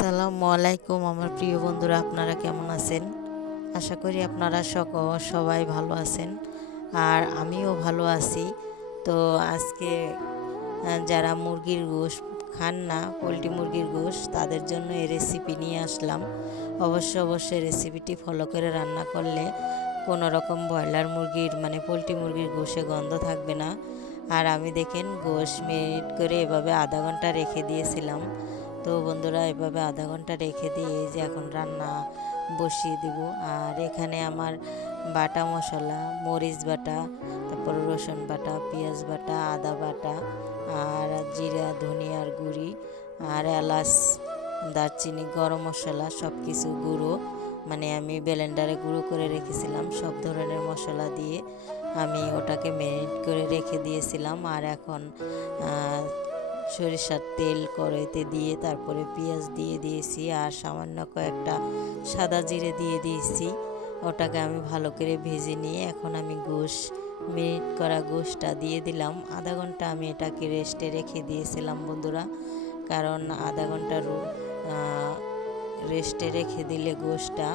আসসালামু আলাইকুম আমার প্রিয় বন্ধুরা, আপনারা কেমন আছেন? আশা করি আপনারা সক, সবাই ভালো আছেন। আর আমিও ভালো আছি। তো আজকে যারা মুরগির গোশ খান না, পোলট্রি মুরগির গোশ, তাদের জন্য এই রেসিপি নিয়ে আসলাম। অবশ্য, অবশ্যই রেসিপিটি ফলো করে রান্না করলে কোনো রকম ব্রয়লার মুরগির মানে পোলট্রি মুরগির গোশে গন্ধ থাকবে না। আর আমি দেখেন, গোশ মেরিট করে এভাবে আধা ঘণ্টা রেখে দিয়েছিলাম। তো বন্ধুরা এভাবে আধা ঘণ্টা রেখে দিয়ে এই যে এখন রান্না বসিয়ে দিব। আর এখানে আমার বাটা মশলা, মরিচ বাটা, তারপর রসুন বাটা, পেঁয়াজ বাটা, আদা বাটা, আর জিরা ধনিয়ার গুঁড়ি, আর এলাচ, দারচিনি, গরম মশলা সব কিছু গুঁড়ো। মানে আমি ব্লেন্ডারে গুঁড়ো করে রেখেছিলাম। সব ধরনের মশলা দিয়ে আমি ওটাকে ম্যারিনেট করে রেখে দিয়েছিলাম। আর এখন সরিষার তেল কড়াইতে দিয়ে তারপরে পেঁয়াজ দিয়ে দিয়েছি আর সামান্য কয়েকটা সাদা জিরে দিয়ে দিয়েছি। ওটাকে আমি ভালো করে ভেজে নিয়ে এখন আমি গোশ, মিনিট করা গোশটা দিয়ে দিলাম। আধা ঘণ্টা আমি এটাকে রেস্টে রেখে দিয়েছিলাম বন্ধুরা, কারণ আধা ঘণ্টার রেস্টে রেখে দিলে গোশটা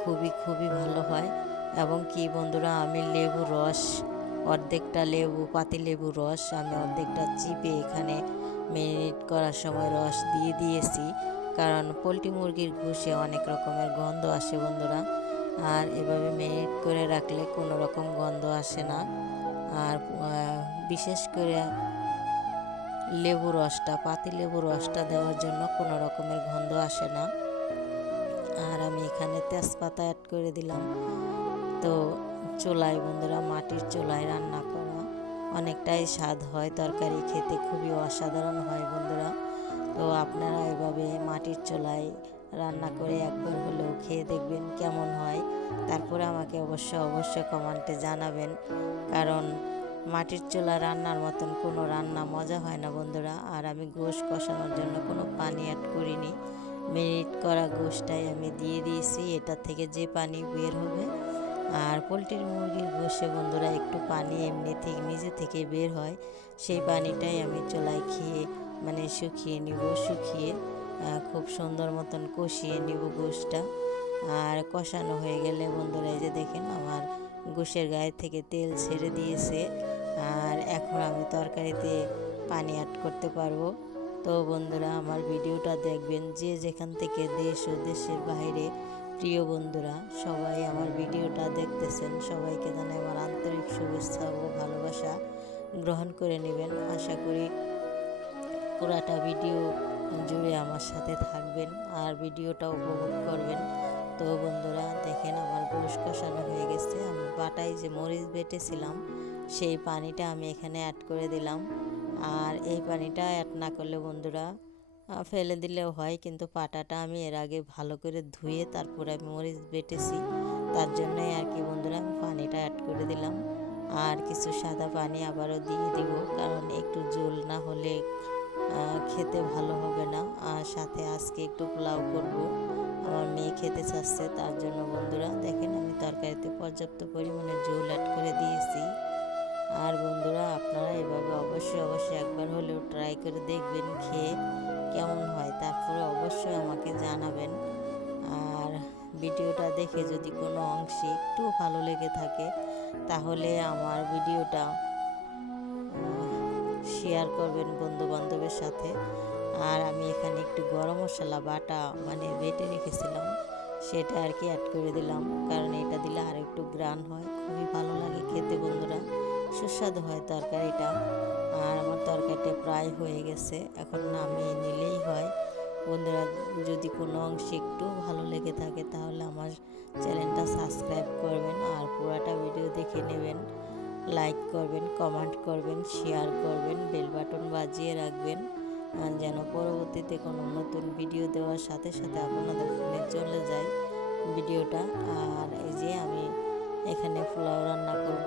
খুবই খুবই ভালো হয়। এবং কি বন্ধুরা, আমি লেবু রস অর্ধেকটা লেবু, পাতি লেবু রস আমি অর্ধেকটা চিপে এখানে মেরিনেট করার সময় রস দিয়ে দিয়েছি। কারণ পোলট্রি মুরগির ঘুষে অনেক রকমের গন্ধ আসে বন্ধুরা। আর এভাবে মেরিনেট করে রাখলে কোনো রকম গন্ধ আসে না। আর বিশেষ করে লেবু রসটা, পাতি লেবু রসটা দেওয়ার জন্য কোনো রকমের গন্ধ আসে না। আর আমি এখানে তেজপাতা অ্যাড করে দিলাম। তো চুলায়, বন্ধুরা, মাটির চুলায় রান্না করা অনেকটাই স্বাদ হয়। তরকারি খেতে খুবই অসাধারণ হয়, বন্ধুরা। তো আপনারা এভাবে মাটির চুলায় রান্না করে একবার হলেও খেয়ে দেখবেন কেমন হয়। তারপরে আমাকে অবশ্য, অবশ্যই কমেন্টে জানাবেন। কারণ মাটির চুলা রান্নার মতন কোনো রান্না মজা হয় না, বন্ধুরা। আর আমি গোশ কষানোর জন্য কোনো পানি অ্যাড করিনি। মেরিট করা গোশটাই আমি দিয়ে দিয়েছি। এটা থেকে যে পানি বের হবে আর পোলট্রির মুরগির গোশে বন্ধুরা, একটু পানি এমনি থেকে, নিজে থেকে বের হয়। সেই পানিটাই আমি চুলায় খেয়ে মানে শুকিয়ে নিব, শুকিয়ে খুব সুন্দর মতন কষিয়ে নিব গোশটা আর কষানো হয়ে গেলে বন্ধুরা, এই যে দেখেন আমার গোশের গায়ে থেকে তেল ছেড়ে দিয়েছে। আর এখন আমি তরকারিতে পানি অ্যাড করতে পারব। তো বন্ধুরা, আমার ভিডিওটা দেখবেন যে যেখান থেকে দেশ ও দেশের বাইরে প্রিয় বন্ধুরা, সবাই আমার ভিডিওটা দেখতেছেন। সবাইকে জানাই আমার আন্তরিক শুভেচ্ছা ও ভালোবাসা গ্রহণ করে নেবেন। আশা করি পুরাটা ভিডিও জুড়ে আমার সাথে থাকবেন আর ভিডিওটা উপভোগ করবেন। তো বন্ধুরা, দেখেন আমার গোশ কষানো হয়ে গেছে। আমি বাটায় যে মরিচ বেটেছিলাম, সেই পানিটা আমি এখানে অ্যাড করে দিলাম। আর এই পানিটা অ্যাড না করলে বন্ধুরা ফেলে দিলেও হয়। কিন্তু পাটাটা আমি এর আগে ভালো করে ধুয়ে তারপরে আমি মরিচ বেটেছি। তার জন্যই আর কি বন্ধুরা আমি পানিটা অ্যাড করে দিলাম। আর কিছু সাদা পানি আবারও দিয়ে দিব। কারণ একটু জল না হলে খেতে ভালো হবে না। আর সাথে আজকে একটু পোলাও করব। আমার মেয়ে খেতে চাচ্ছে, তার জন্য বন্ধুরা দেখেন আমি তরকারিতে পর্যাপ্ত পরিমাণে জল অ্যাড করে দিয়েছি। আর বন্ধুরা আপনারা এভাবে অবশ্যই অবশ্যই একবার হলেও ট্রাই করে দেখবেন, খেয়ে। কেমন হয় তারপরে অবশ্যই আমাকে জানাবেন। আর ভিডিওটা দেখে যদি কোনো অংশে একটু ভালো লেগে থাকে, তাহলে আমার ভিডিওটা শেয়ার করবেন বন্ধু বান্ধবের সাথে। আর আমি এখানে একটু গরম মশলা বাটা মানে বেটে রেখেছিলাম, সেটা আর কি অ্যাড করে দিলাম। কারণ এটা দিলে আর একটু গ্রান হয়, খুবই ভালো লাগে খেতে বন্ধুরা। সুস্বাদু হয় তরকারিটা। আর আমার তরকারিটা প্রায় হয়ে গেছে। এখন নামিয়ে নিলেই হয়। বন্ধুরা, যদি কোনো অংশে একটু ভালো লেগে থাকে, তাহলে আমার চ্যানেলটা সাবস্ক্রাইব করবেন আর পুরাটা ভিডিও দেখে নেবেন। লাইক করবেন, কমেন্ট করবেন, শেয়ার করবেন, বেল বাটন বাজিয়ে রাখবেন। যেন পরবর্তীতে কোনো নতুন ভিডিও দেওয়ার সাথে সাথে আপনাদের ফোনে চলে যায় ভিডিওটা। আর এই যে আমি এখানে পোলাও রান্না করব।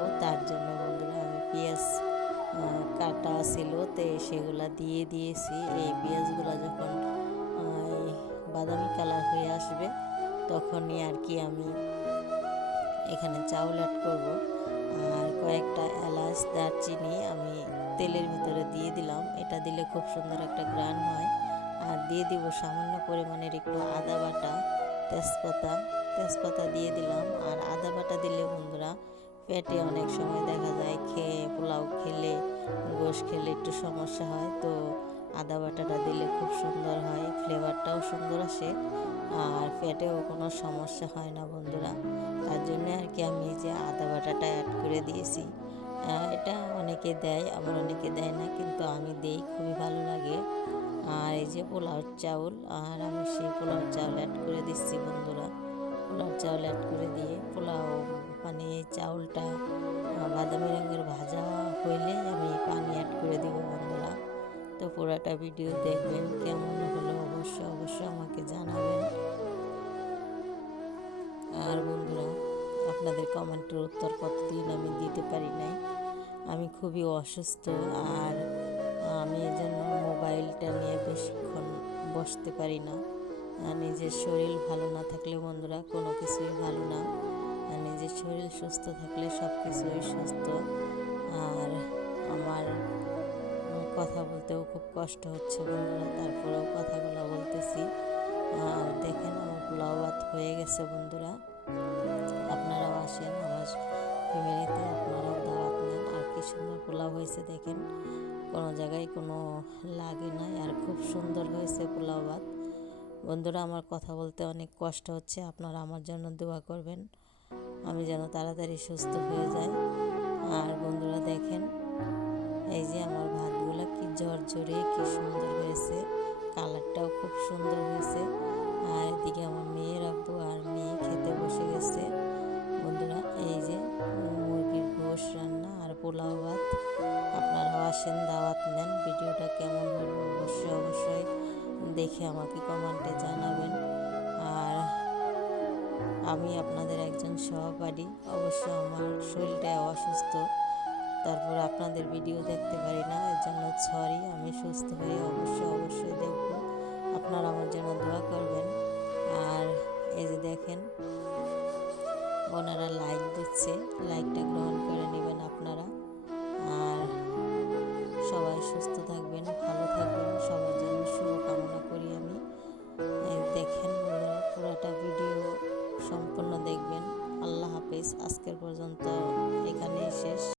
ছিল, তো সেগুলা দিয়ে দিয়েছি। এই পেঁয়াজগুলো যখন বাদামি কালার হয়ে আসবে, তখনই আর কি আমি এখানে চাউল অ্যাড করব। আর কয়েকটা এলাচ, দারচিনি আমি তেলের ভিতরে দিয়ে দিলাম। এটা দিলে খুব সুন্দর একটা গ্রান হয়। আর দিয়ে দিব সামান্য পরিমাণের একটু আদা বাটা, তেজপাতা। তেজপাতা দিয়ে দিলাম। আর আদা বাটা দিলে বন্ধুরা, পেটে অনেক সময় দেখা যায় খেয়ে, পোলাও খেলে গোশ খেলে একটু সমস্যা হয়, তো আদা বাটাটা দিলে খুব সুন্দর হয়, ফ্লেভারটাও সুন্দর আসে, আর পেটেও কোনো সমস্যা হয় না বন্ধুরা। তার জন্য আর কি আমি যে আদা বাটাটা অ্যাড করে দিয়েছি। এটা অনেকে দেয়, আবার অনেকে দেয় না, কিন্তু আমি দেই, খুবই ভালো লাগে। আর এই যে পোলাওর চাউল, আর আমি সেই পোলাওর চাউল অ্যাড করে দিচ্ছি বন্ধুরা। পোলাওর চাউল অ্যাড করে দিয়ে পোলাও মানে চাউলটা বাদামি রঙের ভাজা হইলে আমি পানি অ্যাড করে দিব বন্ধুরা। তো পুরাটা ভিডিও দেখবেন, কেমন হলো অবশ্য অবশ্যই আমাকে জানাবেন। আর বন্ধুরা, আপনাদের কমেন্টের উত্তর কতদিন আমি দিতে পারি নাই। আমি খুবই অসুস্থ আর আমি এই জন্য মোবাইলটা নিয়ে বেশিক্ষণ বসতে পারি না। নিজের শরীর ভালো না থাকলে বন্ধুরা, কোনো কিছুই ভালো না। নিজের শরীর সুস্থ থাকলে সব কিছুই সুস্থ। আর আমার কথা বলতেও খুব কষ্ট হচ্ছে বন্ধুরা, তারপরেও কথাগুলো বলতেছি। আর দেখেন আমার পোলাও হয়ে গেছে বন্ধুরা। আপনারাও আসেন আমার ফ্যামিলিতে, আপনারাও দাওয়াত নেন। আর কি সুন্দর পোলাও হয়েছে দেখেন। কোনো জায়গায় কোনো লাগে নাই। আর খুব সুন্দর হয়েছে পোলাও ভাত। বন্ধুরা, আমার কথা বলতে অনেক কষ্ট হচ্ছে। আপনারা আমার জন্য দোয়া করবেন। আমি যেন তাড়াতাড়ি সুস্থ হয়ে যাই। আর বন্ধুরা দেখেন, এই যে আমার ভাতগুলো কি ঝরঝরে, কি সুন্দর হয়েছে। কালারটাও খুব সুন্দর হয়েছে। আর এদিকে আমার মেয়ে রাখব আর মেয়ে খেতে বসে গেছে। বন্ধুরা, এই যে মুরগির গোশ রান্না আর পোলাও ভাত। আপনারাও আসেন, দাওয়াত নেন। ভিডিওটা কেমন হলো অবশ্যই অবশ্যই দেখে আমাকে কমেন্টে জানাবেন। আমি আপনাদের একজন সহপাঠী। অবশ্য আমার শরীরটা অসুস্থ, তারপর আপনাদের ভিডিও দেখতে পারি না এর জন্য সরি আমি সুস্থ হয়ে অবশ্যই অবশ্যই দেখব। আপনারা আমার জন্য দোয়া করবেন। আর এই যে দেখেন, ওনারা লাইক দিচ্ছে লাইকটা গ্রহণ করে নেবেন আপনারা। আর সবাই সুস্থ থাকবেন, ভালো থাকবেন।